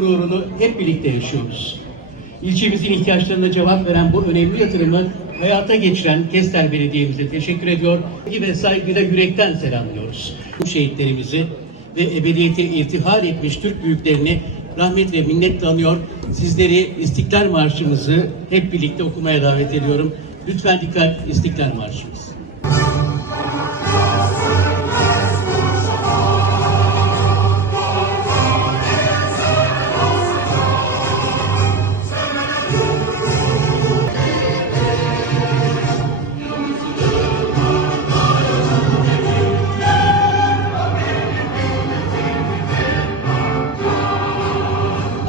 gururunu hep birlikte yaşıyoruz. İlçemizin ihtiyaçlarına cevap veren bu önemli yatırımı hayata geçiren Kestel Belediye'mize teşekkür ediyor ve saygıyla yürekten selamlıyoruz. Bu şehitlerimizi ve ebediyete irtihal etmiş Türk büyüklerini rahmet ve minnetle anıyor. Sizleri İstiklal Marşımızı hep birlikte okumaya davet ediyorum. Lütfen dikkat İstiklal Marşımız.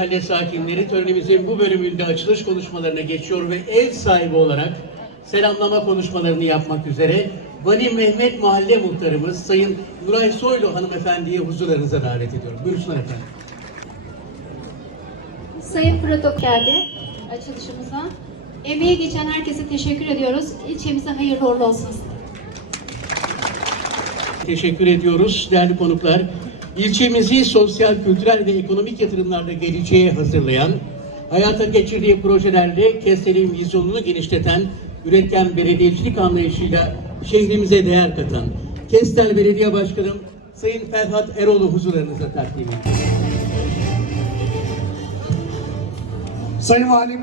Mahalle sakinleri törenimizin bu bölümünde açılış konuşmalarına geçiyor ve ev sahibi olarak selamlama konuşmalarını yapmak üzere Vali Mehmet Mahalle Muhtarımız Sayın Nuray Soylu hanımefendiyi huzurlarınıza davet ediyorum. Buyursunlar efendim. Sayın Protokol geldi açılışımıza. Emeği geçen herkese teşekkür ediyoruz. İlçemize hayırlı uğurlu olsun. Teşekkür ediyoruz değerli konuklar. İlçemizi sosyal, kültürel ve ekonomik yatırımlarla geleceğe hazırlayan, hayata geçirdiği projelerle Kestel'in vizyonunu genişleten, üretken belediyecilik anlayışıyla şehrimize değer katan Kestel Belediye Başkanım Sayın Ferhat Erol'u huzurlarınıza takdim ediyorum. Sayın Valim,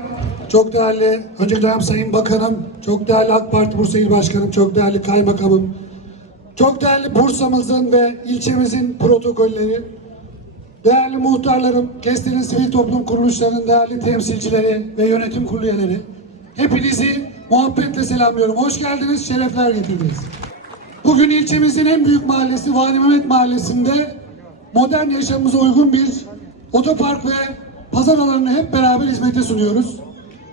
çok değerli, öncelikle hem Sayın Bakanım, çok değerli AK Parti Bursa İl Başkanım, çok değerli Kaymakamım, çok değerli Bursa'mızın ve ilçemizin protokolleri, değerli muhtarlarım, Kestel'in sivil toplum kuruluşlarının değerli temsilcileri ve yönetim kurulu üyeleri, hepinizi muhabbetle selamlıyorum. Hoş geldiniz, şerefler getirdiniz. Bugün ilçemizin en büyük mahallesi Vali Mehmet Mahallesi'nde modern yaşamımıza uygun bir otopark ve pazar alanını hep beraber hizmete sunuyoruz.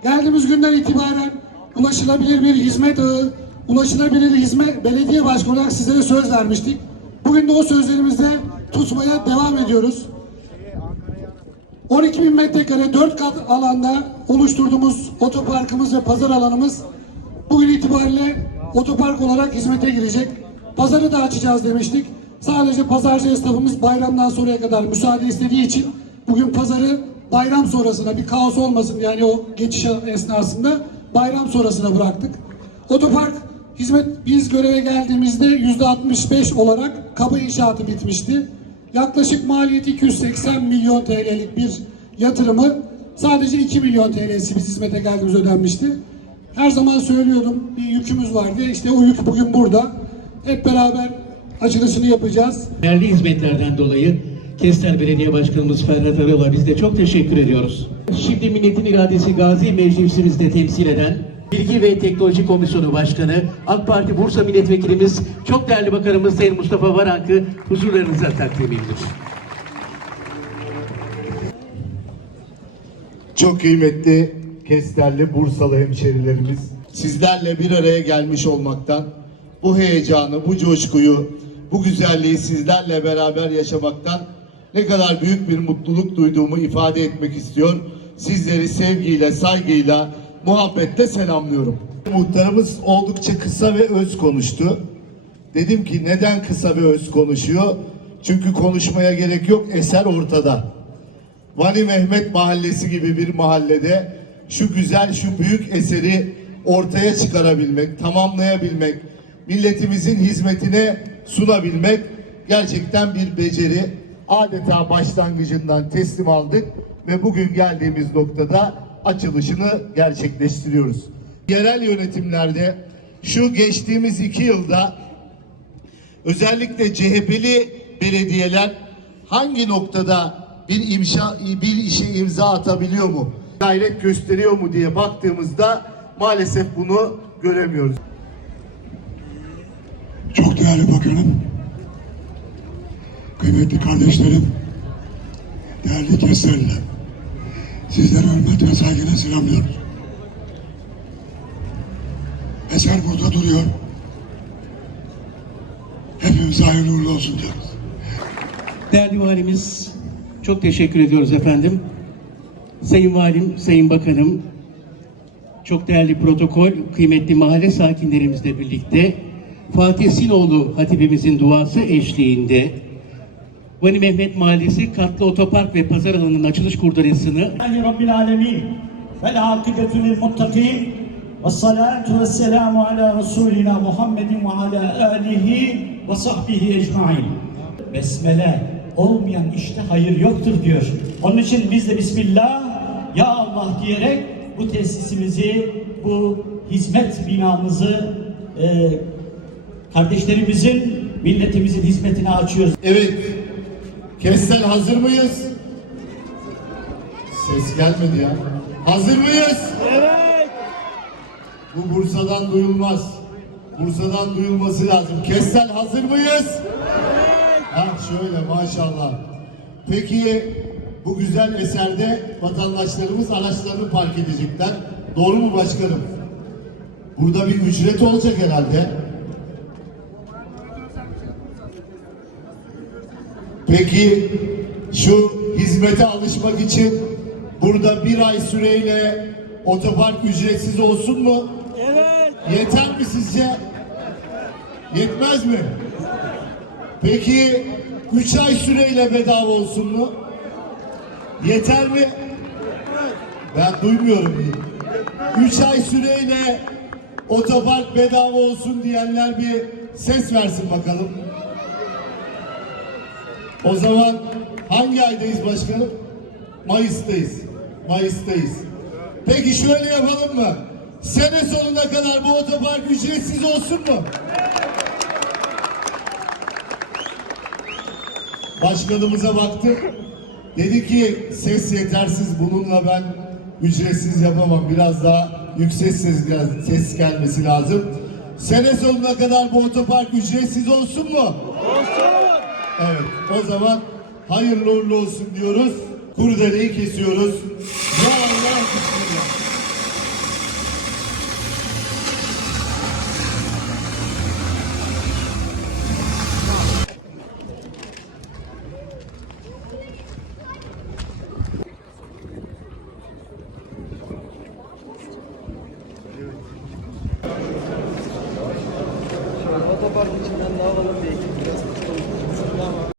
Geldiğimiz günden itibaren ulaşılabilir bir hizmet ağı, ulaşılabilir hizmet belediye başkanı olarak sizlere söz vermiştik. Bugün de o sözlerimizde tutmaya devam ediyoruz. 12 bin metrekare 4 kat alanda oluşturduğumuz otoparkımız ve pazar alanımız bugün itibariyle otopark olarak hizmete girecek. Pazarı da açacağız demiştik. Sadece pazarcı esnafımız bayramdan sonraya kadar müsaade istediği için bugün pazarı bayram sonrasına bir kaos olmasın yani o geçiş esnasında bayram sonrasına bıraktık. Otopark hizmet biz göreve geldiğimizde yüzde 65 olarak kaba inşaatı bitmişti. Yaklaşık maliyeti 280 milyon TL'lik bir yatırımı sadece 2 milyon TL'si biz hizmete geldiğimiz ödenmişti. Her zaman söylüyordum bir yükümüz vardı. İşte o yük bugün burada. Hep beraber açılışını yapacağız. Değerli hizmetlerden dolayı Kestel Belediye Başkanımız Ferhat Aral'a biz de çok teşekkür ediyoruz. Şimdi Milletin İradesi Gazi Meclisimizde temsil eden Bilgi ve Teknoloji Komisyonu Başkanı, AK Parti Bursa Milletvekilimiz, çok değerli bakanımız Sayın Mustafa Varank'ı huzurlarınıza takdim edilir. Çok kıymetli Kesterli Bursalı hemşerilerimiz sizlerle bir araya gelmiş olmaktan bu heyecanı, bu coşkuyu, bu güzelliği sizlerle beraber yaşamaktan ne kadar büyük bir mutluluk duyduğumu ifade etmek istiyor. Sizleri sevgiyle, saygıyla, muhabbetle selamlıyorum. Muhtarımız oldukça kısa ve öz konuştu. Dedim ki neden kısa ve öz konuşuyor? Çünkü konuşmaya gerek yok, eser ortada. Vali Mehmet Mahallesi gibi bir mahallede şu güzel, şu büyük eseri ortaya çıkarabilmek, tamamlayabilmek, milletimizin hizmetine sunabilmek gerçekten bir beceri. Adeta başlangıcından teslim aldık ve bugün geldiğimiz noktada açılışını gerçekleştiriyoruz. Yerel yönetimlerde şu geçtiğimiz iki yılda özellikle CHP'li belediyeler hangi noktada bir imşa bir işe imza atabiliyor mu? Gayret gösteriyor mu diye baktığımızda maalesef bunu göremiyoruz. Çok değerli bakanım, kıymetli kardeşlerim, değerli keserler, sizlere hürmet ve saygıyla selamlıyoruz. Eser burada duruyor. Hepimize hayırlı uğurlu olsun diyoruz. Değerli Valimiz, çok teşekkür ediyoruz efendim. Sayın Valim, Sayın Bakanım, çok değerli protokol, kıymetli mahalle sakinlerimizle birlikte Fatih Sinoğlu hatibimizin duası eşliğinde Vani Mehmet Mahallesi katlı otopark ve pazar alanının açılış kurdanesini Rabbil Alemin Vel akibetü muttakin ve salatu ve selamu ala Resulina Muhammedin ve ala alihi ve sahbihi ecmain. Besmele olmayan işte hayır yoktur diyor. Onun için biz de Bismillah, Ya Allah diyerek bu tesisimizi, bu hizmet binamızı e, kardeşlerimizin, milletimizin hizmetine açıyoruz. Evet, Kestel hazır mıyız? Ses gelmedi ya. Hazır mıyız? Evet. Bu Bursa'dan duyulmaz. Bursa'dan duyulması lazım. Kestel hazır mıyız? Evet. Ha şöyle maşallah. Peki bu güzel eserde vatandaşlarımız araçlarını park edecekler. Doğru mu başkanım? Burada bir ücret olacak herhalde. Peki şu hizmete alışmak için burada bir ay süreyle otopark ücretsiz olsun mu? Evet. Yeter mi sizce? Yetmez mi? Peki üç ay süreyle bedava olsun mu? Yeter mi? Ben duymuyorum. Üç ay süreyle otopark bedava olsun diyenler bir ses versin bakalım. O zaman hangi aydayız başkanım? Mayıs'tayız. Mayıs'tayız. Peki şöyle yapalım mı? Sene sonuna kadar bu otopark ücretsiz olsun mu? Başkanımıza baktık. Dedi ki ses yetersiz bununla ben ücretsiz yapamam. Biraz daha yüksek ses, ses gelmesi lazım. Sene sonuna kadar bu otopark ücretsiz olsun mu? Evet, o zaman hayırlı uğurlu olsun diyoruz. Kurdeleyi kesiyoruz. Ya